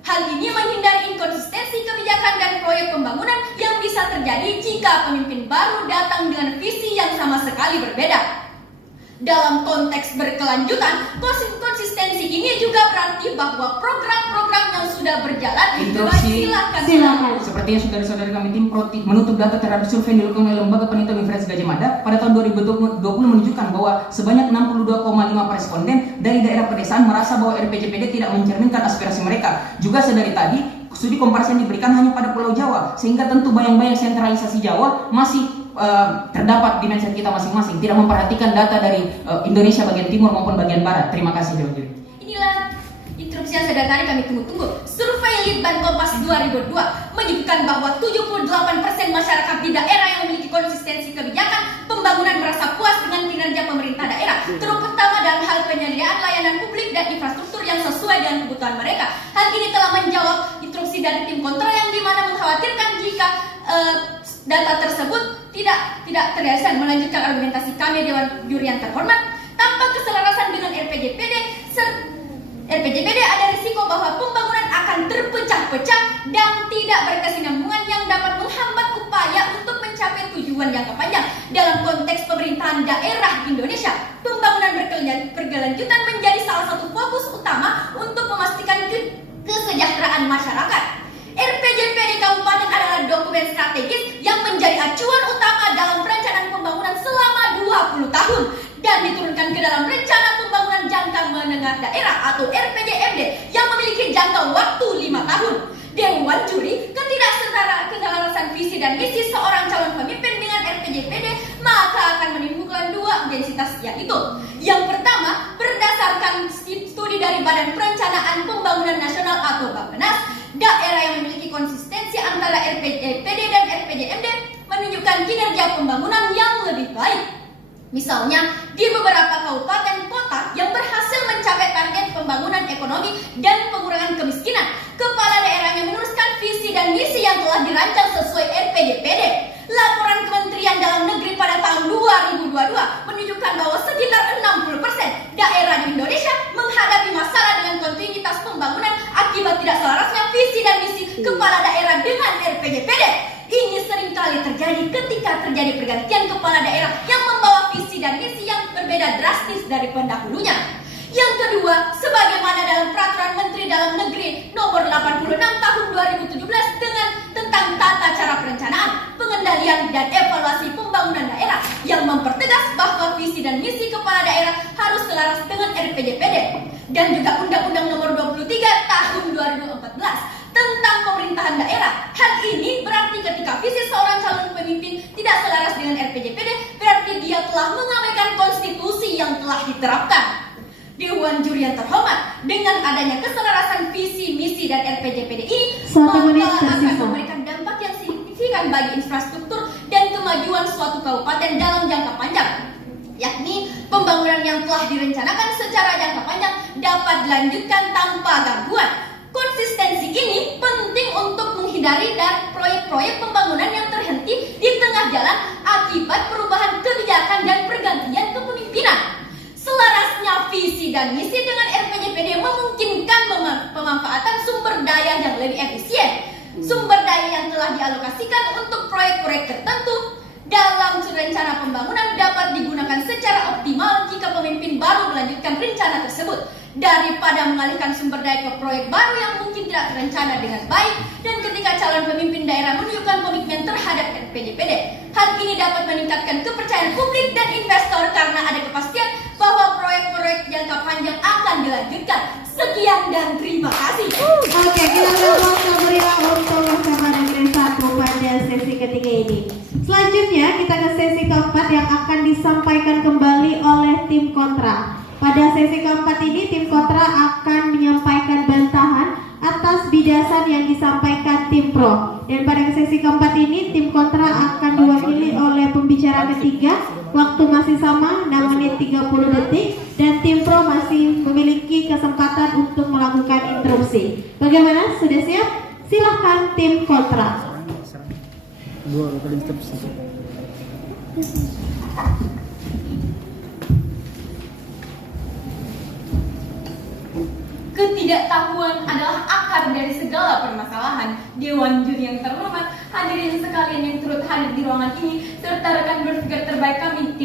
Hal ini menghindari inkonsistensi kebijakan dan proyek pembangunan yang bisa terjadi jika pemimpin baru datang dengan visi yang sama sekali berbeda. Dalam konteks berkelanjutan, konsistensi ini juga berarti bahwa program-program yang sudah berjalan silakan. Sepertinya saudara-saudara kami tim Proti menutup data terhadap survei yang dilakukan oleh Lembaga Penelitian Universitas Gadjah Mada pada tahun 2020 menunjukkan bahwa sebanyak 62,5 responden dari daerah pedesaan merasa bahwa RPJPD tidak mencerminkan aspirasi mereka. Juga sedari tadi, studi komparasi yang diberikan hanya pada Pulau Jawa, sehingga tentu bayang-bayang sentralisasi Jawa masih terdapat di mindset kita masing-masing, tidak memperhatikan data dari Indonesia bagian timur maupun bagian barat. Terima kasih, Dewan Juri. Inilah interupsi yang sedang kami tunggu-tunggu. Survei Litbang Kompas 2002 menyebutkan bahwa 78% masyarakat di daerah yang memiliki konsistensi kebijakan pembangunan merasa puas dengan kinerja pemerintah daerah, terutama dalam hal penyediaan layanan publik dan infrastruktur yang sesuai dengan kebutuhan mereka. Hal ini telah menjawab instruksi dari tim kontra yang dimana mengkhawatirkan jika data tersebut tidak terrealisasi. Melanjutkan argumentasi kami Dewan Juri yang terhormat, tanpa keselarasan dengan RPJPD ada risiko bahwa pembangunan akan terpecah-pecah dan tidak berkesinambungan yang dapat menghambat upaya untuk mencapai tujuan jangka panjang. Dalam konteks pemerintahan daerah Indonesia, pembangunan berkelanjutan menjadi salah satu fokus utama untuk memastikan kesejahteraan masyarakat. RPJPD Kabupaten adalah dokumen strategis yang menjadi acuan utama dalam perencanaan pembangunan selama 20 tahun dan diturunkan ke dalam rencana pembangunan jangka menengah daerah atau RPJMD yang memiliki jangka waktu 5 tahun. Dewan Juri, ketidakselarasan visi dan misi seorang calon pemimpin dengan RPJPD maka akan menimbulkan dua intensitas, yaitu yang pertama, berdasarkan studi dari Badan Perencanaan Pembangunan Nasional atau Bappenas, daerah yang memiliki konsistensi antara RPJPD dan RPJMD menunjukkan kinerja pembangunan yang lebih baik. Misalnya, di beberapa kabupaten kota yang berhasil mencapai target pembangunan ekonomi dan pengurangan kemiskinan, kepala daerahnya meneruskan visi dan misi yang telah dirancang sesuai RPJPD. Laporan Kementerian Dalam Negeri pada tahun 2022 menunjukkan bahwa sekitar 60% daerah di Indonesia menghadapi masalah dengan kontinuitas pembangunan akibat tidak selarasnya visi dan misi kepala daerah dengan RPJPD. Ini seringkali terjadi ketika terjadi pergantian kepala daerah yang membawa visi dan misi yang berbeda drastis dari pendahulunya. Yang kedua, sebagaimana dalam Peraturan Menteri Dalam Negeri Nomor 86 Tahun 2017 tentang tata cara perencanaan, pengendalian dan evaluasi pembangunan daerah yang mempertegas bahwa visi dan misi kepala daerah harus selaras dengan RPJPD, dan juga Undang-Undang Nomor 23 Tahun 2014 tentang pemerintahan daerah. Hal ini berarti ketika visi seorang calon pemimpin tidak selaras dengan RPJPD, berarti dia telah mengabaikan konstitusi yang telah diterapkan. Dewan Juri yang terhormat, dengan adanya keselarasan visi, misi, dan RPJPD ini, 1 menit maka akan tersisa. memberikan dampak yang signifikan bagi infrastruktur dan kemajuan suatu kabupaten dalam jangka panjang, yakni pembangunan yang telah direncanakan secara jangka panjang dapat dilanjutkan tanpa gangguan. Konsistensi ini penting untuk menghindari dari proyek-proyek pembangunan yang terhenti di tengah jalan akibat perubahan kebijakan dan pergantian kepemimpinan. Selarasnya visi dan misi dengan RPJPD memungkinkan pemanfaatan sumber daya yang lebih efisien. Sumber daya yang telah dialokasikan untuk proyek-proyek tertentu dalam rencana pembangunan dapat digunakan secara optimal jika pemimpin baru melanjutkan rencana tersebut, daripada mengalihkan sumber daya ke proyek baru yang mungkin tidak terencana dengan baik. Dan ketika calon pemimpin daerah menunjukkan komitmen terhadap RPJPD, hal ini dapat meningkatkan kepercayaan publik dan investor karena ada kepastian bahwa proyek-proyek jangka panjang akan dilanjutkan. Sekian dan terima kasih. Oke, kita beri waktu meriah untuk bersama negeri 1 pada sesi ketiga ini. Selanjutnya kita ke sesi keempat yang akan disampaikan kembali oleh tim kontra. Pada sesi keempat ini tim kontra akan menyampaikan bantahan atas bidasan yang disampaikan tim pro. Dan pada sesi keempat ini tim kontra akan diwakili oleh pembicara ketiga. Waktu masih sama 6 menit 30 detik dan tim pro masih memiliki kesempatan untuk melakukan interupsi. Bagaimana? Sudah siap? Silahkan tim kontra. Ketidaktahuan adalah akar dari segala permasalahan. Dewan Juri yang terhormat, hadirin sekalian yang turut hadir di ruangan ini, serta rekan berpikir terbaik kami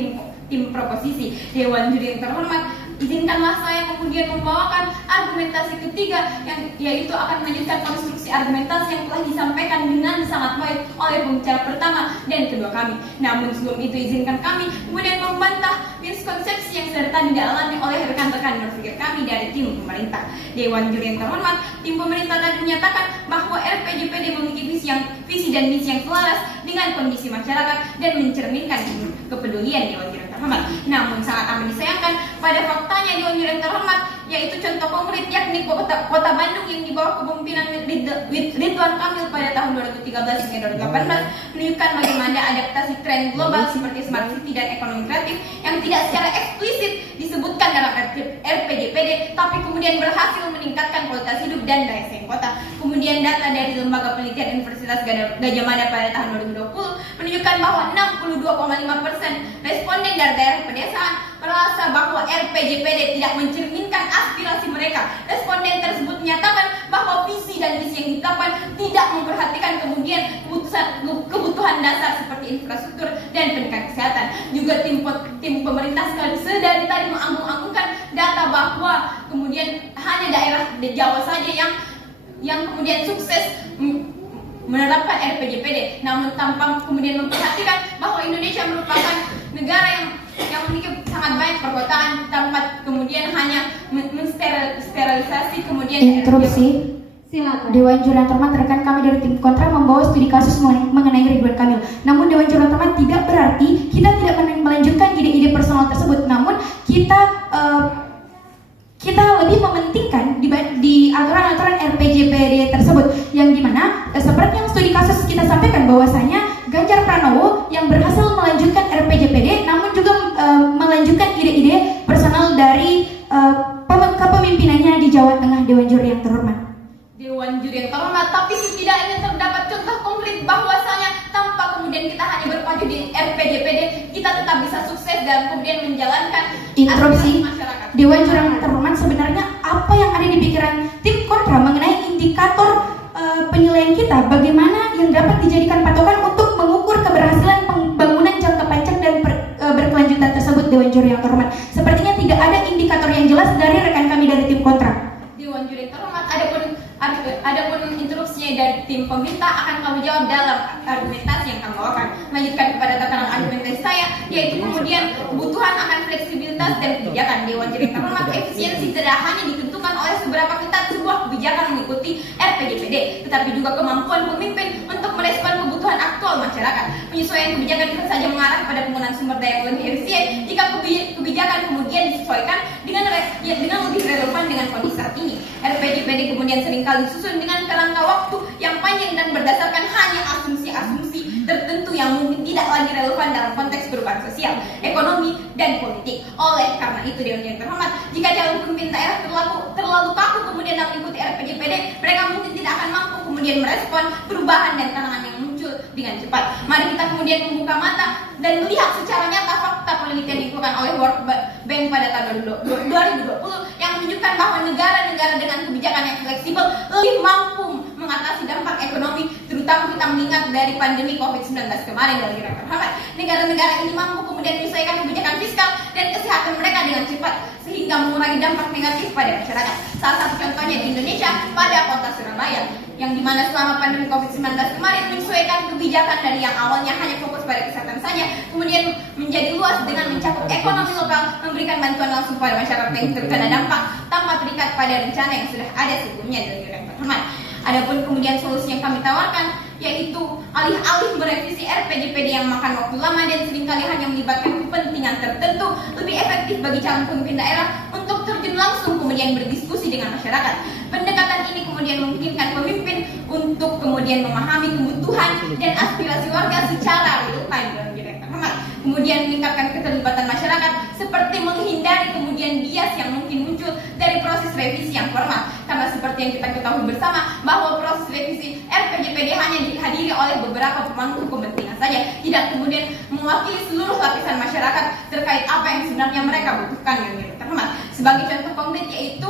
tim proposisi. Dewan Juri yang terhormat, izinkanlah saya kemudian membawakan argumentasi ketiga, yaitu akan melanjutkan konstruksi argumentasi yang telah disampaikan dengan sangat baik oleh pembicara pertama dan kedua kami. Namun sebelum itu izinkan kami kemudian membantah miskonsepsi yang serta dialami oleh rekan-rekan berpikir kami dari tim pemerintah. Dewan Juri yang terhormat, tim pemerintah tadi menyatakan bahwa RPJPD memiliki visi dan misi yang selaras dengan kondisi masyarakat dan mencerminkan kepedulian Dewan Juri yang terhormat. Namun sangat amat disayangkan pada faktanya Dewan Juri yang terhormat, yaitu contoh konkret yakni Kota Bandung yang di bawah kepemimpinan Ridwan Kamil pada tahun 2013 hingga 2018 menunjukkan bagaimana adaptasi tren global seperti smart city dan ekonomi kreatif yang tidak secara eksplisit disebutkan dalam RPJPD, tapi kemudian berhasil meningkatkan kualitas hidup dan daya saing kota. Kemudian data dari Lembaga Penelitian Universitas Gadjah Mada pada tahun 2020 menunjukkan bahwa 62,5% responden dari daerah pedesaan merasa bahwa RPJPD tidak mencerminkan aspirasi mereka. Responden tersebut menyatakan bahwa visi dan misi yang ditetapkan tidak memperhatikan kemudian kebutuhan dasar seperti infrastruktur dan pendidikan kesehatan. Juga tim pemerintah sedari tadi mengangguk-anggukkan data bahwa kemudian hanya daerah Jawa saja yang kemudian sukses menerapkan RPJPD, namun tanpa kemudian memperhatikan bahwa Indonesia merupakan negara yang memiliki sangat banyak perkotaan, tanpa kemudian hanya mensterilisasi kemudian interupsi. Silakan. Dewan Juri yang terhormat, rekan kami dari tim kontra membawa studi kasus mengenai Ridwan Kamil. Namun Dewan Juri yang terhormat tidak berarti kita tidak melanjutkan ide-ide personal tersebut. Namun kita lebih mementingkan di aturan-aturan RPJPD tersebut, yang dimana seperti yang studi kasus kita sampaikan bahwasanya Ganjar Pranowo yang berhasil melanjutkan RPJPD, namun juga melanjutkan ide-ide personal dari kepemimpinannya di Jawa Tengah. Dewan Juri yang terhormat. Dewan Juri yang terhormat, tapi setidaknya terdapat contoh konkret bahwasanya tanpa kemudian kita hanya berpacu di RPJPD, kita tetap bisa sukses dan kemudian menjalankan Interupsi. masyarakat. Dewan Juri yang terhormat, sebenarnya apa yang ada di pikiran tim kontra mengenai indikator penilaian kita, bagaimana yang dapat dijadikan patokan untuk mengukur keberhasilan pembangunan jangka panjang dan berkelanjutan tersebut. Dewan Juri yang terhormat, sepertinya tidak ada indikator yang jelas dari rekan kami dari tim kontra. Dewan Juri yang terhormat, adapun interupsinya dari tim pemerintah akan kami jawab dalam argumentasi yang kami bawakan. Melanjutkan kepada tatanan argumentasi saya, yaitu kemudian kebutuhan akan fleksibilitas dan kebijakan. Dewan Juri yang terhormat, efisiensi tidak hanya ditentukan ditentukan oleh seberapa ketat sebuah kebijakan mengikuti RPJPD, tetapi juga kemampuan pemimpin untuk merespon kebutuhan aktual masyarakat. Penyesuaian kebijakan bisa saja mengarah pada penggunaan sumber daya yang lebih efisien jika kebijakan kemudian disesuaikan dengan lebih relevan dengan kondisi saat ini. RPJPD kemudian seringkali disusun dengan kerangka waktu yang panjang dan berdasarkan hanya asumsi-asumsi tertentu yang mungkin tidak lagi relevan dalam konteks perubahan sosial, ekonomi, dan politik. Oleh karena itu, Dewan yang terhormat, jika calon pemimpin daerah terlalu kaku kemudian dalam mengikuti RPJPD, mereka mungkin tidak akan mampu kemudian merespon perubahan dan tantangan yang muncul dengan cepat. Mari kita kemudian membuka mata dan melihat secara nyata fakta penelitian yang dilakukan oleh World Bank pada tahun 2020 yang menunjukkan bahwa negara-negara dengan kebijakan yang fleksibel lebih mampu mengatasi dampak ekonomi, terutama kita mengingat dari pandemi COVID-19 kemarin. Dari terhormat, negara-negara ini mampu kemudian menyesuaikan kebijakan fiskal dan kesehatan mereka dengan cepat sehingga mengurangi dampak negatif pada masyarakat. Salah satu contohnya di Indonesia pada kota Surabaya, yang dimana selama pandemi COVID-19 kemarin menyesuaikan kebijakan dari yang awalnya hanya fokus pada kesehatan saja, kemudian menjadi luas dengan mencakup ekonomi lokal, memberikan bantuan langsung pada masyarakat yang terkena dampak tanpa terikat pada rencana yang sudah ada sebelumnya. Dari terhormat, adapun kemudian solusi yang kami tawarkan yaitu alih-alih merevisi RPJPD yang makan waktu lama dan seringkali hanya melibatkan kepentingan tertentu, lebih efektif bagi calon pemimpin daerah untuk terjun langsung kemudian berdiskusi dengan masyarakat. Pendekatan ini kemudian memungkinkan pemimpin untuk kemudian memahami kebutuhan dan aspirasi warga secara real time. Kemudian meningkatkan keterlibatan masyarakat seperti menghindari kemudian bias yang mungkin muncul dari proses revisi yang formal, karena seperti yang kita ketahui bersama bahwa proses revisi RPJPD hanya dihadiri oleh beberapa pemangku kepentingan saja, tidak kemudian mewakili seluruh lapisan masyarakat terkait apa yang sebenarnya mereka butuhkan. Yang terhormat, sebagai contoh konkret yaitu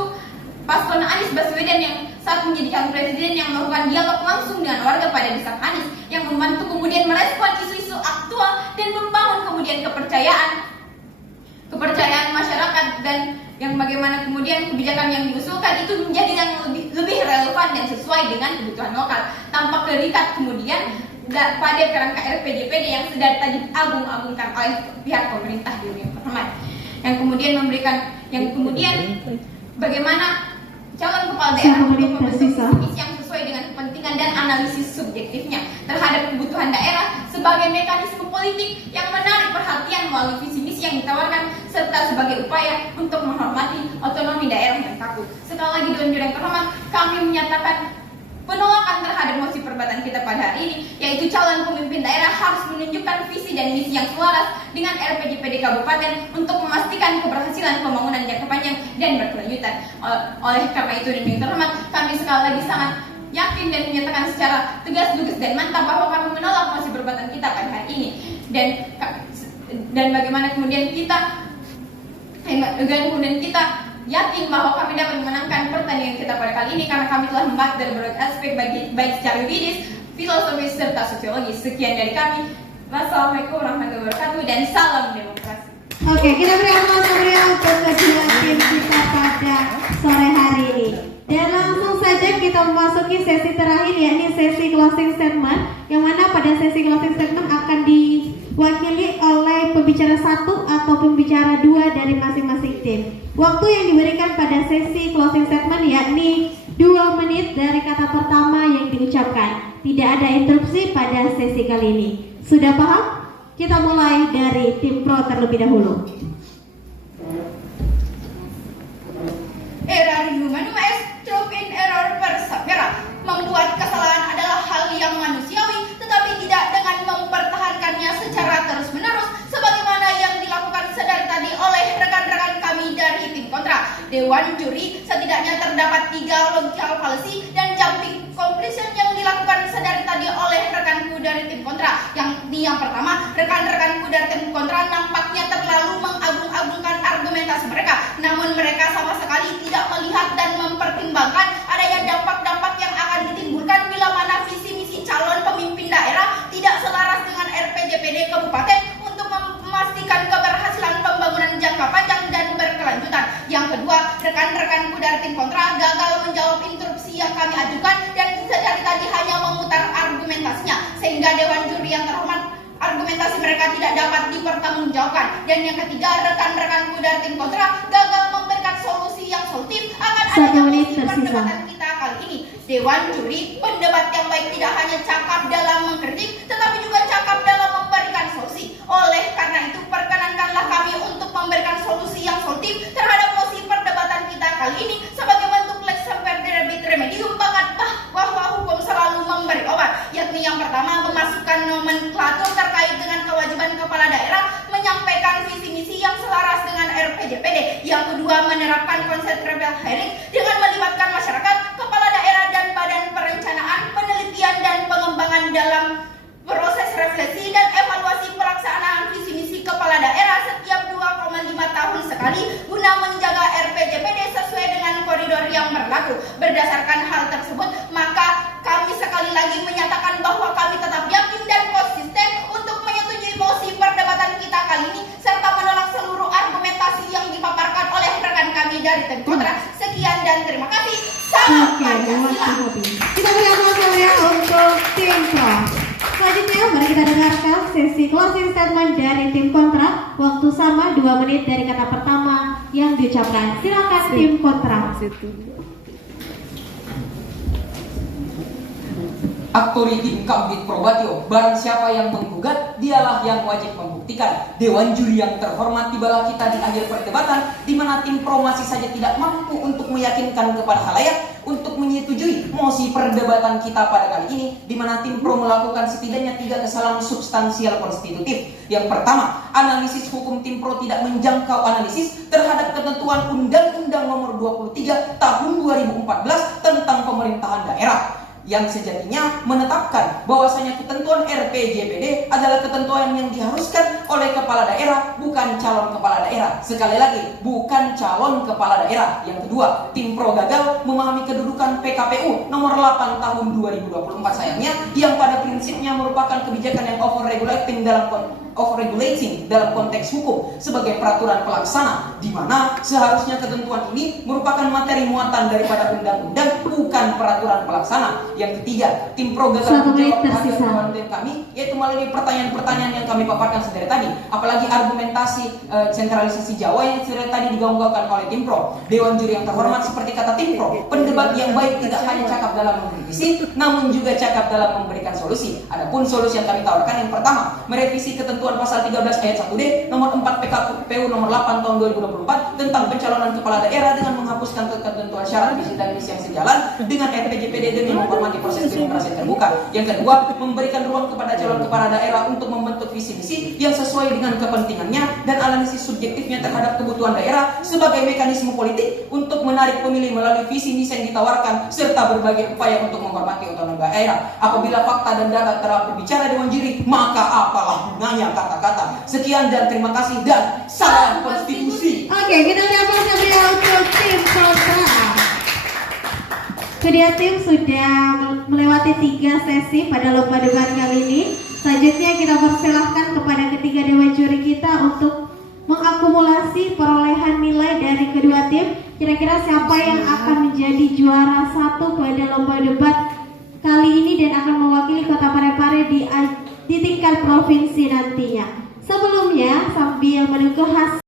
Paslon Anies Baswedan yang saat menjadi calon presiden yang melakukan dialog langsung dengan warga pada desak Anies, yang membantu kemudian merespon isu-isu aktual dan membangun kemudian kepercayaan masyarakat, dan yang bagaimana kemudian kebijakan yang diusulkan itu menjadi yang lebih relevan dan sesuai dengan kebutuhan lokal tanpa terikat kemudian pada kerangka RPJPD yang sudah tadi agung-agungkan oleh pihak pemerintah di Dewan Terhormat, yang kemudian bagaimana calon kepala daerah untuk membentuk visi yang sesuai dengan kepentingan dan analisis subjektifnya terhadap kebutuhan daerah sebagai mekanisme politik yang menarik perhatian melalui visi misi yang ditawarkan serta sebagai upaya untuk menghormati otonomi daerah yang kaku. Sekali lagi Dewan yang terhormat, kami menyatakan penolakan terhadap mosi perdebatan kita pada hari ini, yaitu calon pemimpin daerah harus menunjukkan visi dan misi yang selaras dengan RPJPD kabupaten untuk memastikan keberhasilan pembangunan jangka panjang dan berkelanjutan. Oleh karena itu, Dewan terhormat, kami sekali lagi sangat yakin dan menyatakan secara tegas, lugas, dan mantap bahwa kami menolak mosi perdebatan kita pada hari ini, dan bagaimana kemudian kita yakin bahwa kami dapat memenangkan pertandingan kita pada kali ini karena kami telah membahas dari berbagai aspek baik secara yuridis, filosofis, serta sosiologis. Sekian dari kami. Wassalamualaikum warahmatullahi wabarakatuh dan salam demokrasi. Oke, kita beri aplaus meriah untuk kedua tim kita pada sore hari ini. Dan langsung saja kita memasuki sesi terakhir, yakni sesi closing statement, yang mana pada sesi closing statement akan diwakili oleh pembicara 1 atau pembicara 2 dari masing-masing tim. Waktu yang diberikan pada sesi closing statement yakni 2 menit dari kata pertama yang diucapkan. Tidak ada interupsi pada sesi kali ini. Sudah paham? Kita mulai dari tim pro terlebih dahulu. Error human est tropen error persevera. Membuat kesalahan adalah hal yang manusiawi, tetapi tidak dengan mempertahankannya secara terus-menerus sebagaimana yang dilakukan sedari tadi oleh rekan-rekan kami dari tim kontra. Dewan juri setidaknya terdapat 3 logical fallacy dan jumping conclusion yang dilakukan sedari tadi oleh rekanku dari tim kontra. Yang pertama, rekan-rekanku dari tim kontra nampaknya terlalu mengagung-agungkan argumentasi mereka, namun mereka sama sekali tidak melihat dan mempertimbangkan adanya dampak-dampak yang akan ditimbulkan bila mana visi misi calon pemimpin daerah tidak selaras dengan RPJPD kabupaten untuk memastikan keberhasilan pembangunan jangka panjang dan berkelanjutan. Yang kedua, rekan-rekanku dari tim kontra gagal menjawab interupsi yang kami ajukan dan dari tadi hanya memutar argumentasinya, sehingga Dewan Juri yang terhormat, argumentasi mereka tidak dapat dipertanggungjawabkan. Dan yang ketiga, rekan-rekanku dari tim kontra gagal memberikan solusi solusi yang solutif akan 1 adanya menit mosi tersisa. perdebatan kita kali ini. Dewan juri pendebat yang baik tidak hanya cakap dalam mengkritik, tetapi juga cakap dalam memberikan solusi. Oleh karena itu, perkenankanlah kami untuk memberikan solusi yang solutif terhadap mosi perdebatan kita kali ini sebagai bentuk lex semper derebit remedium bahwa hukum selalu memberi obat, yakni yang pertama memasukkan nomenklatur terkait dengan kewajiban kepala daerah menyampaikan visi misi yang selaras dengan RPJPD. Yang kedua, menerapkan konsep rebel hearing dengan melibatkan masyarakat, kepala daerah dan badan perencanaan, penelitian dan pengembangan dalam proses refleksi dan evaluasi pelaksanaan visi misi kepala daerah setiap 2,5 tahun sekali guna menjaga RPJPD sesuai dengan koridor yang berlaku. Berdasarkan hal tersebut, maka kami sekali lagi menyatakan bahwa kami tetap yakin dan konsisten untuk menyetujui mosi perdebatan kita kali ini serta menolak seluruh argumentasi yang dipaparkan oleh rekan kami dari tim kontra. Sekian dan terima kasih. Salam Oke, Pancasila. kita beri aplaus ya untuk tim pro. Selanjutnya mari kita dengarkan sesi closing statement dari tim kontra. Waktu sama 2 menit dari kata pertama yang diucapkan. Silakan tim kontra. Authority Kambit Probatio, barang siapa yang menggugat, dialah yang wajib membuktikan. Dewan juri yang terhormat, tibalah kita di akhir perdebatan, di mana tim pro masih saja tidak mampu untuk meyakinkan kepada khalayak untuk menyetujui mosi perdebatan kita pada kali ini, di mana tim pro melakukan setidaknya 3 kesalahan substansial konstitutif. Yang pertama, analisis hukum tim pro tidak menjangkau analisis terhadap ketentuan Undang-Undang Nomor 23 Tahun 2014 tentang pemerintahan daerah, yang sejatinya menetapkan bahwasanya ketentuan RPJPD adalah ketentuan yang diharuskan oleh kepala daerah, bukan calon kepala daerah. Sekali lagi, bukan calon kepala daerah. Yang kedua, tim pro gagal memahami kedudukan PKPU nomor 8 tahun 2024 sayangnya, yang pada prinsipnya merupakan kebijakan yang overregulating dalam konteks hukum sebagai peraturan pelaksana, di mana seharusnya ketentuan ini merupakan materi muatan daripada undang-undang, bukan peraturan pelaksana. Yang ketiga, tim pro gagal 1 menit menjawab tersisa. pertanyaan kami, yaitu melalui pertanyaan-pertanyaan yang kami paparkan sedari tadi, apalagi argumentasi sentralisasi Jawa yang sedari tadi digaungkan oleh tim pro. Dewan juri yang terhormat, seperti kata tim pro, pendebat yang baik tidak hanya cakap dalam mengkritisi, namun juga cakap dalam memberikan solusi. Adapun solusi yang kami tawarkan, yang pertama, merevisi ketentuan pasal 13 ayat 1D nomor 4 PKPU nomor 8 tahun 2024 tentang pencalonan kepala daerah dengan menghapuskan ketentuan syarat visi dan misi yang sejalan dengan RPJPD demi menghormati proses demokrasi yang terbuka. Yang kedua, memberikan ruang kepada calon kepala daerah untuk membentuk visi misi yang sesuai dengan kepentingannya dan analisis subjektifnya terhadap kebutuhan daerah sebagai mekanisme politik untuk menarik pemilih melalui visi misi yang ditawarkan serta berbagai upaya untuk menghormati otonomi daerah. Apabila fakta dan data telah berbicara dewan juri, maka apalah gunanya kata-kata. Sekian dan terima kasih dan salam konstitusi. Oke, kita beri aplaus ya untuk tim kontra. Kedua tim sudah melewati 3 sesi pada lomba debat kali ini. Selanjutnya kita persilahkan kepada ketiga dewan juri kita untuk mengakumulasi perolehan nilai dari kedua tim. Kira-kira siapa yang akan menjadi juara 1 pada lomba debat kali ini dan akan mewakili Kota Parepare di tingkat provinsi nantinya. Sebelumnya, sambil menunggu hasil